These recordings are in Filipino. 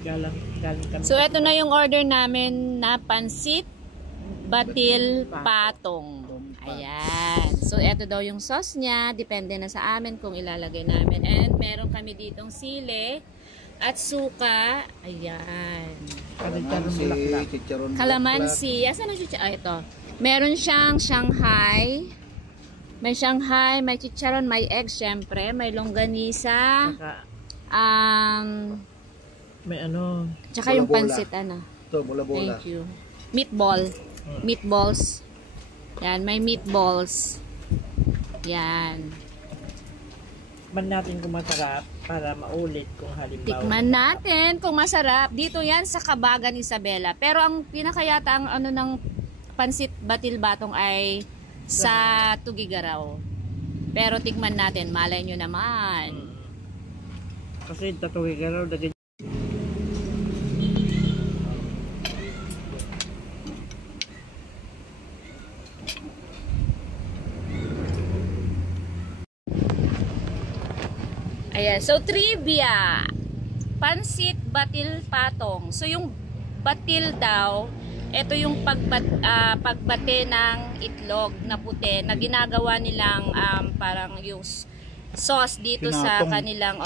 Galing kami. So, ito na yung order namin na pansit batil patong. Ayan. So, ito daw yung sauce niya. Depende na sa amin kung ilalagay namin. And meron kami ditong sili at suka. Ayan. Kalamansi. Asan na chicharon? Ah, ito. Meron siyang Shanghai. May Shanghai, may chicharon, may egg, syempre. May longganisa. May ano. Tsaka yung pansit, ano. Ito, bola-bola. Thank you. Meatball. Meatballs. Yan, may meatballs. Yan. Tikman natin kung masarap para maulit kung halimbawa. Tikman natin kung masarap. Dito yan sa Kabagan, Isabela. Pero ang pinakayata ang ano ng pansit batil batong ay sa Tugigaraw. Pero tikman natin, malay nyo naman. Kasi Tugigaraw daging. Ayan, so trivia. Pansit batil patong. So yung batil daw, ito yung pagbate ng itlog na puti na ginagawa nilang parang yung sauce dito sa kanilang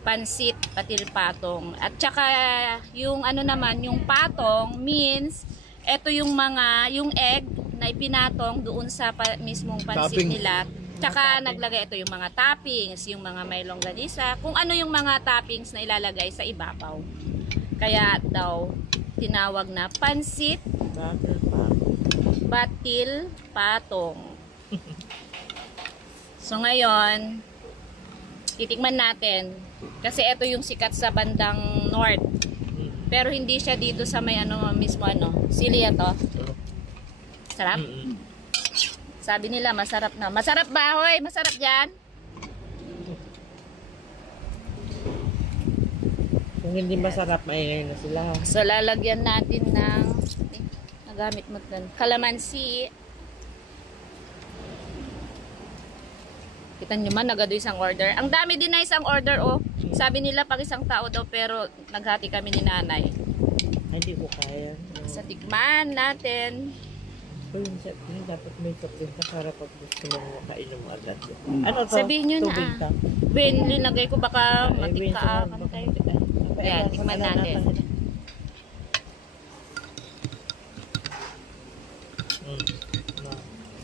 pansit batil patong. At saka yung ano naman, yung patong means ito yung egg na ipinatong doon sa mismong pansit nila. Tsaka naglagay ito yung mga toppings, yung mga may longganisa, kung ano yung mga toppings na ilalagay sa ibabaw. Kaya daw tinawag na pansit batil patong. So ngayon, titikman natin kasi ito yung sikat sa bandang north. Pero hindi siya dito sa may ano mismo ano. Silia to. Sarap. Sabi nila masarap na. Masarap ba, hoy? Masarap yan? Kung hindi masarap, maingay na sila. So, lalagyan natin ng nagamit mo doon. Kalamansi. Kita nyo man, nagado isang order. Ang dami din na isang order, oh. Sabi nila pag isang tao daw, pero naghati kami ni nanay. Hindi ko kaya. Sa tikman natin. Yung dapat may kapit na para pag gusto mo kainom mo agad. Ano to? Sabihin nyo Tubig na. ka? Ben, linagay ko baka matikaakan kayo. Ayan, tikman natin.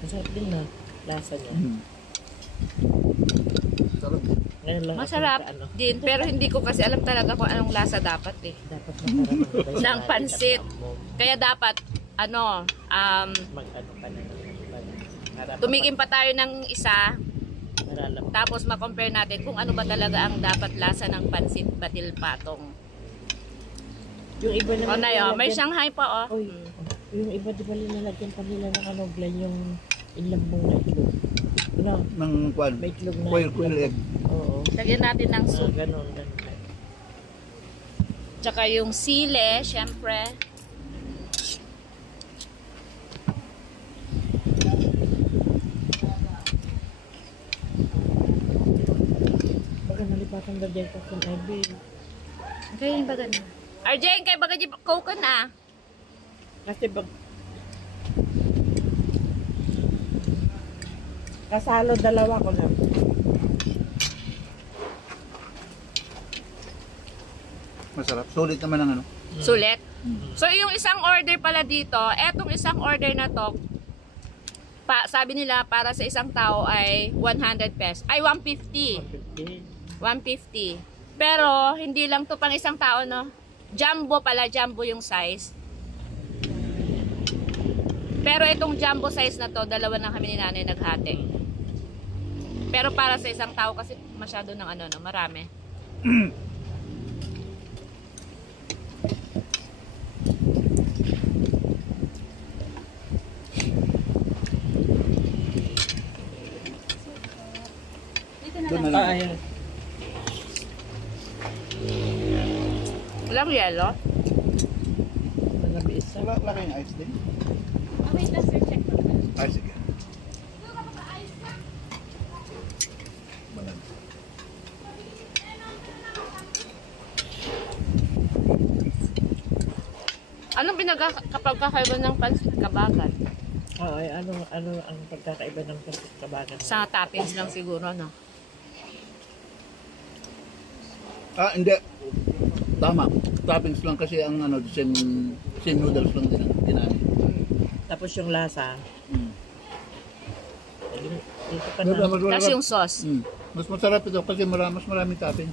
Masarap din na lasa niya. Masarap din, pero hindi ko kasi alam talaga kung anong lasa dapat eh. Dapat masarap ng pansit. Kaya dapat tumigim pa tayo ng isa, tapos ma-compare natin kung ano ba talaga ang dapat lasa ng pansit batil patong. Yung iba naman may Shanghai pa oh. Yung iba di ba linalagyan pa nila ng kanoglan yung inlambong na itlog. Ano? Ng kwan. May itlog na Quail egg. Oo. Lagyan natin ng soup. Ganon. Tsaka yung sile, syempre. Nalipatan na dyan kasi Ivy. Okay, yung baga na. Arjen, kay baga dyan coke na. Kasi kasalo dalawa ko na. Masarap. Solid naman ang ano. Sulit. So, yung isang order pala dito, etong isang order na to, sabi nila para sa isang tao ay 100 pesos. Ay, 150. 150. Pero, hindi lang to pang isang tao, no? Jumbo pala, jumbo yung size. Pero itong jumbo size na to, dalawa na kami ni nanay naghati. Pero para sa isang tao kasi masyado ng ano, no? Marami. Doon na lang. Ayan. Walang yelo? Wala kayong ice din? Wait lang sir, check ko. Ay, sige. Anong pinagkakaiba ng pansit kabagan? Oo, ay ano ang pagkakaiba ng pansit kabagan? Sa toppings lang siguro, no? Hindi. Tama. Toppings lang kasi ang ano, same noodles lang din ang ginamit. Tapos yung lasa, Mm. dito ka Mas na. masarap. Tapos yung sauce. Mas masarap ito kasi mas maraming topping.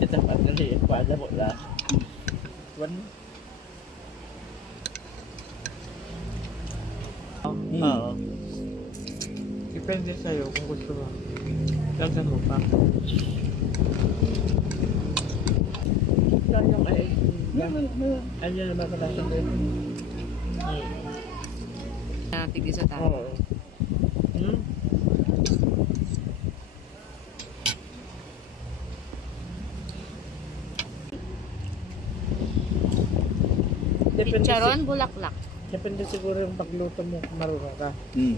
Ito pa gali, pada mo lang. Oo. Depende sa'yo kung gusto mo. Lagyan mo pa. Lagyan ay ano naman pala sa Tigil sa tayo. Oo. Depende, Chicharon, bulaklak. depende siguro yung pagluto mo kung marunong ka. Mm.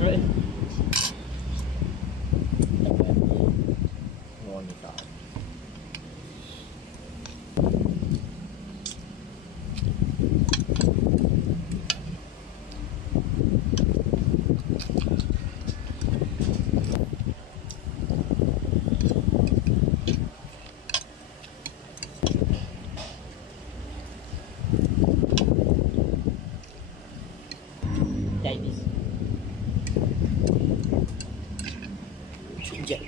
Right. Chinese. Diyan.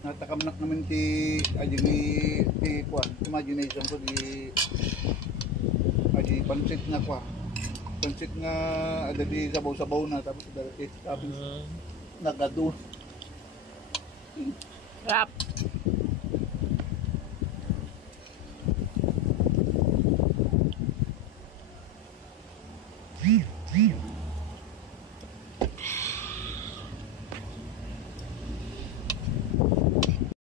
Natakam naman ti kuan, imagination ko di pansit nga kwa. Pansit nga ada di sabaw-sabaw na tapos ada ti toppings nagado. Rap.